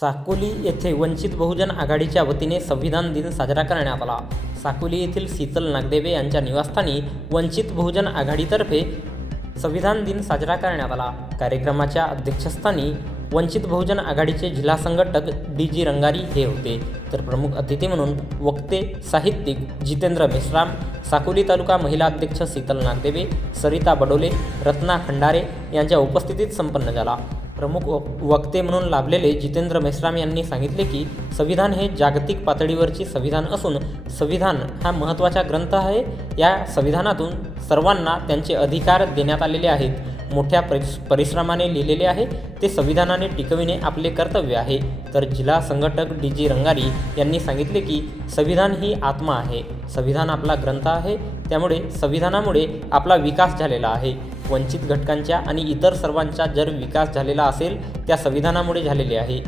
साकोली येथे वंचित बहुजन आघाडीच्या वतीने संविधान दिन साजरा करण्यात आला. साकोली येथील शीतल नागदेवे यांच्या निवासस्थानी वंचित बहुजन आघाडीतर्फे संविधान दिन साजरा करण्यात आला. कार्यक्रमाच्या अध्यक्षस्थानी वंचित बहुजन आघाडीचे जिल्हा संघटक डी जी रंगारी हे होते. तर प्रमुख अतिथी म्हणून वक्ते साहित्यिक जितेंद्र मेश्राम साकोली तालुका महिला अध्यक्ष शीतल नागदेवे सरिता बडोले रत्ना खंडारे यांच्या उपस्थितीत संपन्न झाला. प्रमुख वक्ते म्हणून लाभलेले जितेंद्र मेश्राम यांनी सांगितले की संविधान हे जागतिक पातळीवरचे संविधान असून संविधान हा महत्त्वाचा ग्रंथ आहे. या संविधानातून सर्वांना त्यांचे अधिकार देण्यात आलेले आहेत. मोठ्या परिश परिश्रमाने लिहिलेले आहे. ते संविधानाने टिकविणे आपले कर्तव्य आहे. तर जिल्हा संघटक डी जी रंगारी यांनी सांगितले की संविधान ही आत्मा आहे. संविधान आपला ग्रंथ आहे. त्यामुळे संविधानामुळे आपला विकास झालेला आहे. वंचित घटकांच्या आणि इतर सर्वांचा जर विकास झालेला असेल त्या संविधानामुळे झालेले आहे.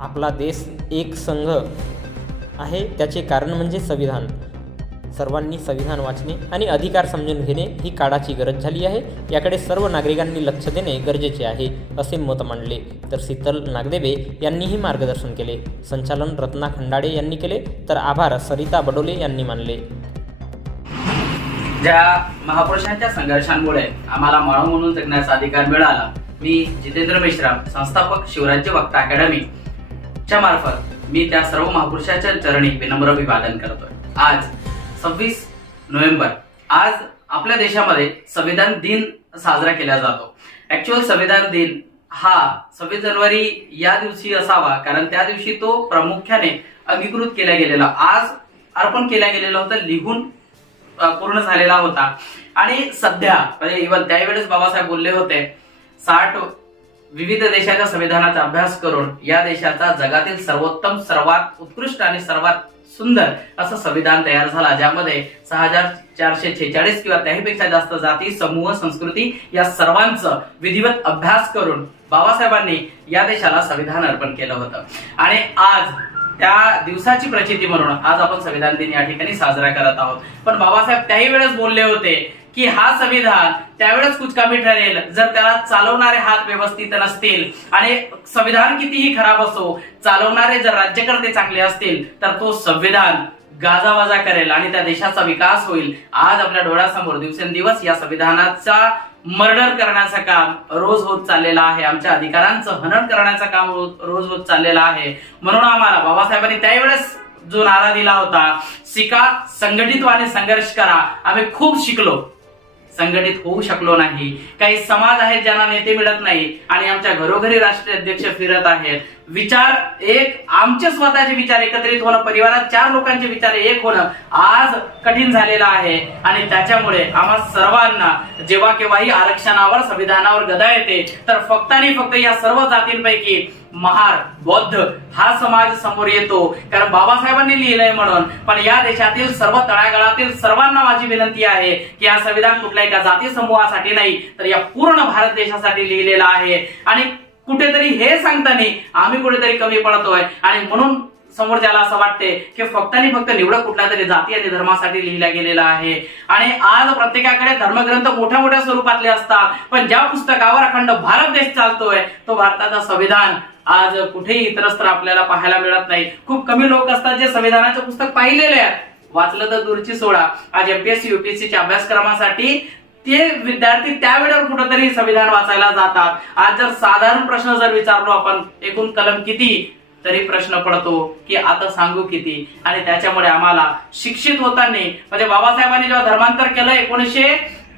आपला देश एक संघ आहे त्याचे कारण म्हणजे संविधान. सर्वांनी संविधान वाचणे आणि अधिकार समजून घेणे ही काळाची गरज झाली आहे. याकडे सर्व नागरिकांनी लक्ष देणे गरजेचे आहे असे मत मांडले. तर शीतल नागदेवे यांनीही मार्गदर्शन केले. संचालन रत्ना खंडाडे यांनी केले. तर आभार सरिता बडोले यांनी मानले. ज्या महापुरुषांच्या संघर्षांमुळे आम्हाला माळव म्हणून जगण्याचा अधिकार मिळाला मी जितेंद्र मेश्राम संस्थापक शिवराज्य वक्ता अकॅडमी च्या मार्फत मी त्या सर्व महापुरुषाच्या चरणी विनम्र अभिवादन करतोय. आज सव्वीस नोव्हेंबर आज आपल्या देशामध्ये संविधान दिन साजरा केला जातो. ऍक्च्युअल संविधान दिन हा सव्वीस जानेवारी या दिवशी असावा कारण त्या दिवशी तो प्रामुख्याने अंगीकृत केला गेलेला आज अर्पण केला गेलेला होता लिहून पूर्ण झालेला होता. आणि सध्या म्हणजे इव्हन त्यावेळेस बाबासाहेब बोलले होते साठ विविध देशाच्या संविधानाचा अभ्यास करून या देशाचा जगातील सर्वोत्तम सर्वात उत्कृष्ट आणि सर्वात सुंदर असं संविधान तयार झाला ज्यामध्ये सहा हजार चारशे छेचाळीस किंवा त्याहीपेक्षा जास्त जाती समूह संस्कृती या सर्वांचं विधिवत अभ्यास करून बाबासाहेबांनी या देशाला संविधान अर्पण केलं होतं. आणि आज त्या दिवसाची प्रचिती म्हणून आज आपण संविधान दिन या ठिकाणी साजरा करत आहोत. पण बाबासाहेब त्याही वेळेस बोलले होते की हा संविधान त्यावेळेस कुचकामी ठरेल. जर त्याला चालवणारे हात व्यवस्थित नसतील आणि संविधान कितीही खराब असो चालवणारे जर राज्यकर्ते चांगले असतील तर तो संविधान गाजावाजा करेल आणि त्या देशाचा विकास होईल. आज आपल्या डोळ्यासमोर दिवसेंदिवस या संविधानाचा मर्डर करण्याचं काम रोज होत चाललेलं आहे. आमच्या अधिकारांचं हनन करण्याचं काम रोज होत चाललेलं आहे. म्हणून आम्हाला बाबासाहेबांनी त्यावेळेस जो नारा दिला होता शिका संघटितवाने संघर्ष करा. आम्ही खूप शिकलो. संघटित होऊ शकलो नाही. काही समाज आहेत ज्यांना नेते मिळत नाही आणि आमच्या घरोघरी राष्ट्रीय अध्यक्ष फिरत आहेत. विचार एक आमचे स्वतःचे विचार एकत्रित होणं परिवारात चार लोकांचे विचार एक होणं आज कठीण झालेलं आहे. आणि त्याच्यामुळे आम्हा सर्वांना जेव्हा केव्हाही आरक्षणावर संविधानावर गदा येते तर फक्त आणि फक्त या सर्व जातींपैकी महार बौद्ध हा समाज समोर येतो. कारण बाबासाहेबांनी लिहिलंय म्हणून. पण या देशातील सर्व तळागाळातील सर्वांना माझी विनंती आहे की हा संविधान कुठल्या एका जाती समूहासाठी नाही तर या पूर्ण भारत देशासाठी लिहिलेला आहे. आणि कुठेतरी हे सांगताना आम्ही कुठेतरी कमी पडतोय. आणि म्हणून समोर ज्याला असं वाटते की फक्त आणि फक्त निवड कुठल्या तरी जाती आणि धर्मासाठी लिहिला गेलेला आहे. आणि आज प्रत्येकाकडे धर्मग्रंथ मोठ्या मोठ्या स्वरूपातले असतात. पण ज्या पुस्तकावर अखंड भारत देश चालतोय तो भारताचा संविधान. आज कुठेही इतरस्त्र आपल्याला पाहायला मिळत नाही. खूप कमी लोक असतात जे संविधानाचं पुस्तक पाहिलेले आहेत. वाचलं तर दूरची सोडा आज एमपीएससी युपीएससीच्या अभ्यासक्रमासाठी ते विद्यार्थी त्यावेळेवर कुठंतरी संविधान वाचायला जातात. आज जर साधारण प्रश्न जर विचारलो आपण एकूण कलम किती? तरी प्रश्न पडतो की आता सांगू किती? आणि त्याच्यामुळे आम्हाला शिक्षित होताना म्हणजे बाबासाहेबांनी जेव्हा धर्मांतर केलं एकोणीसशे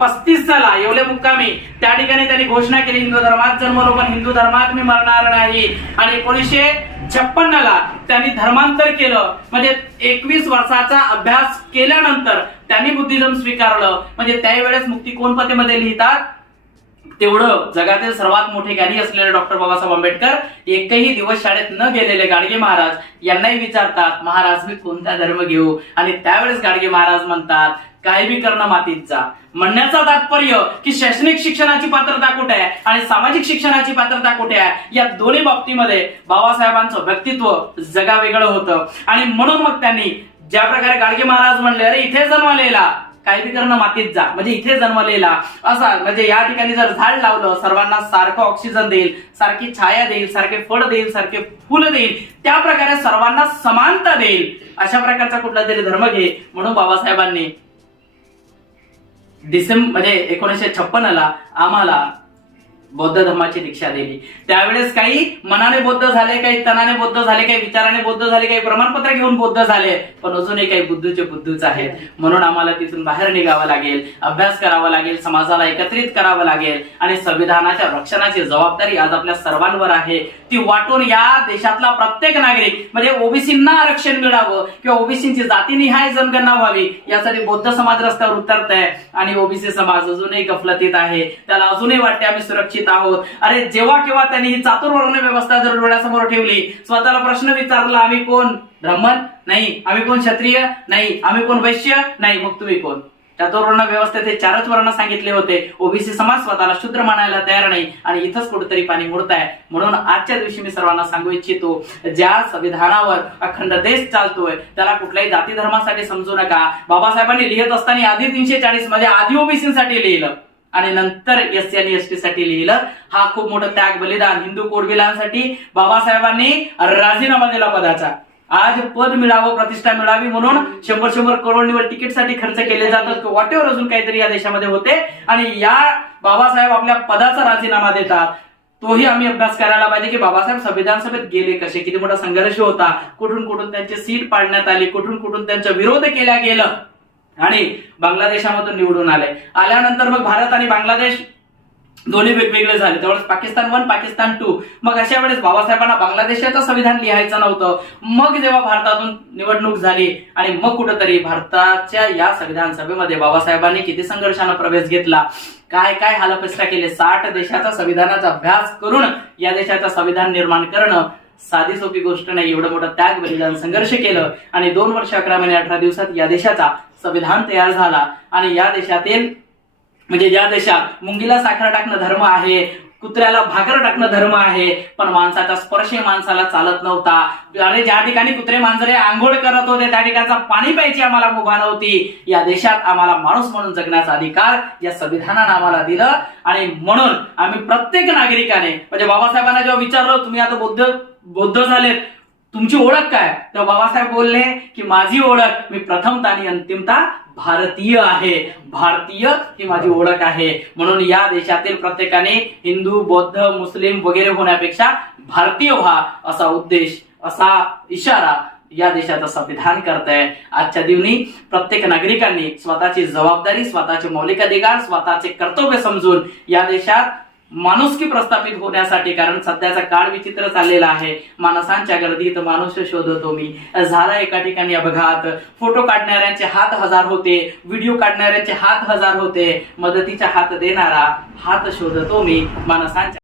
पस्तीस साला एवढे मुक्कामी. त्या ठिकाणी त्यांनी घोषणा केली हिंदू धर्मात जन्मलो पण हिंदू धर्मात मी मरणार नाही. आणि एकोणीसशे छप्पन्नला त्यांनी धर्मांतर केलं. म्हणजे एकवीस वर्षाचा अभ्यास केल्यानंतर त्यांनी बुद्धिझम स्वीकारलं. म्हणजे त्यावेळेस मुक्ती कोणपतेमध्ये लिहितात? तेवढं जगातील सर्वात मोठे ज्ञानी असलेले डॉक्टर बाबासाहेब आंबेडकर एकही दिवस शाळेत न गेलेले गाडगे महाराज यांनाही विचारतात महाराज मी कोणता धर्म घेऊ? आणि त्यावेळेस गाडगे महाराज म्हणतात काय बी करणं मातीचा म्हणण्याचा तात्पर्य की शैक्षणिक शिक्षणाची पात्रता कुठे आहे आणि सामाजिक शिक्षणाची पात्रता कुठे आहे या दोन्ही बाबतीमध्ये बाबासाहेबांचं व्यक्तित्व जगा वेगळं होतं. आणि म्हणून मग त्यांनी ज्या प्रकारे गाडगे महाराज म्हणले अरे इथे जन्मलेला. काय बी करणं मातीत जा. म्हणजे इथे जन्मलेला. असा म्हणजे या ठिकाणी जर झाड लावलं सर्वांना सारखं ऑक्सिजन देईल सारखी छाया देईल सारखे फळ देईल सारखे फुलं देईल त्या प्रकारे सर्वांना समानता देईल अशा प्रकारचा कुठला तरी धर्म घे म्हणून बाबासाहेबांनी डिसेंबर म्हणजे एकोणीसशे छप्पनला आम्हाला बौद्ध धर्माची दीक्षा दिली. त्यावेळेस काही मनाने बौद्ध झाले काही तनाने बौद्ध झाले काही विचाराने बौद्ध झाले काही प्रमाणपत्र घेऊन बौद्ध झाले पण अजूनही काही बुद्धूचे बुद्धूच आहेत. म्हणून आम्हाला तिथून बाहेर निघावं लागेल अभ्यास करावा लागेल समाजाला एकत्रित करावं लागेल आणि संविधानाच्या रक्षणाची जबाबदारी आज आपल्या सर्वांवर आहे. ती वाटून या देशातला प्रत्येक नागरिक म्हणजे ओबीसींना आरक्षण मिळावं किंवा ओबीसींची जातीनिहाय जनगणना व्हावी यासाठी बौद्ध समाज रस्त्यावर उतरत आहे आणि ओबीसी समाज अजूनही गफलतीत आहे. त्याला अजूनही वाटते आम्ही सुरक्षित आहोत. अरे जेव्हा केव्हा त्यांनी ही चातुर्वर्ण व्यवस्था जर डोळ्यासमोर ठेवली स्वतःला प्रश्न विचारला आम्ही कोण? ब्राह्मण? नाही. आम्ही कोण क्षत्रिय? नाही. आम्ही कोण वैश्य? नाही. मग तुम्ही कोण? चातुर्वर्ण व्यवस्थेत हे चारच वर्ण सांगितले होते. ओबीसी समाज स्वतःला शूद्र मानायला तयार नाही आणि इथंच कुठेतरी पाणी मुरत आहे म्हणून आजच्या दिवशी मी सर्वांना सांगू इच्छितो ज्या संविधानावर अखंड देश चालतोय त्याला कुठल्याही जाती धर्मासाठी समजू नका. बाबासाहेबांनी लिहित असताना आधी तीनशे चाळीसमध्ये आधी ओबीसीसाठी लिहिलं. आणि नंतर एस सी आणि एस टी साठी लिहिलं. हा खूप मोठं त्याग बलिदान हिंदू कोडविलांसाठी बाबासाहेबांनी राजीनामा दिला पदाचा. आज पद मिळावं प्रतिष्ठा मिळावी म्हणून शंभर शंभर करोड तिकीटसाठी खर्च केले जातात. वॉट एव्हर अजून काहीतरी या देशामध्ये होते. आणि या बाबासाहेब आपल्या पदाचा राजीनामा देतात. तोही आम्ही अभ्यास करायला पाहिजे की बाबासाहेब संविधान सभेत गेले कसे? किती मोठा संघर्ष होता. कुठून कुठून त्यांची सीट पाडण्यात आली? कुठून कुठून त्यांचा विरोध केला गेला? आणि बांगलादेशामधून निवडून आले. आल्यानंतर मग भारत आणि बांगलादेश दोन्ही वेगवेगळे झाले. त्यावेळेस पाकिस्तान वन पाकिस्तान टू. मग अशा वेळेस बाबासाहेबांना बांगलादेशाचं संविधान लिहायचं नव्हतं. मग जेव्हा भारतातून निवडणूक झाली आणि मग कुठंतरी भारताच्या या संविधान सभेमध्ये बाबासाहेबांनी किती संघर्षानं प्रवेश घेतला? काय काय हालपेष्टा केले? साठ देशाचा संविधानाचा अभ्यास करून या देशाचं संविधान निर्माण करणं साधी सोपी गोष्ट नाही. एवढं मोठं त्याग बलिदान संघर्ष केलं आणि दोन वर्ष अकरा महिने अठरा दिवसात या देशाचा संविधान तयार झाला. आणि या देशातील म्हणजे ज्या देशात मुंगीला साखर टाकणं धर्म आहे कुत्र्याला भाकर टाकणं धर्म आहे पण माणसाचा स्पर्श माणसाला चालत नव्हता. आणि ज्या ठिकाणी कुत्रे मांजरे आंघोळ करत होते त्या ठिकाणचा पाणी प्यायची आम्हाला मुभा नव्हती. या देशात आम्हाला माणूस म्हणून जगण्याचा अधिकार या संविधानानं आम्हाला दिलं. आणि म्हणून आम्ही प्रत्येक नागरिकाने म्हणजे बाबासाहेबांना जेव्हा विचारलं तुम्ही आता बौद्ध बौद्ध झालेत तुमची ओळख काय? तर बाबासाहेब बोलले की माझी ओळख मी प्रथमता आणि अंतिमता भारतीय आहे. भारतीय ही माझी ओळख आहे. म्हणून या देशातील प्रत्येकाने हिंदू बौद्ध मुस्लिम वगैरे होण्यापेक्षा भारतीय व्हा असा उद्देश असा इशारा या देशाचं संविधान करत आहे आजच्या दिवशी प्रत्येक नागरिकांनी स्वतःची जबाबदारी स्वतःचे मौलिक अधिकार स्वतःचे कर्तव्य समजून या देशात माणुसकी प्रस्थापित होण्यासाठी कारण सध्याचा काळ विचित्र चाललेला आहे. माणसांच्या गर्दीत माणूस शोधतो मी. झाला एका ठिकाणी अपघात. फोटो काढणाऱ्यांचे हात हजार होते. व्हिडिओ काढणाऱ्यांचे हात हजार होते. मदतीचा हात देणारा हात शोधतो मी. माणसांच्या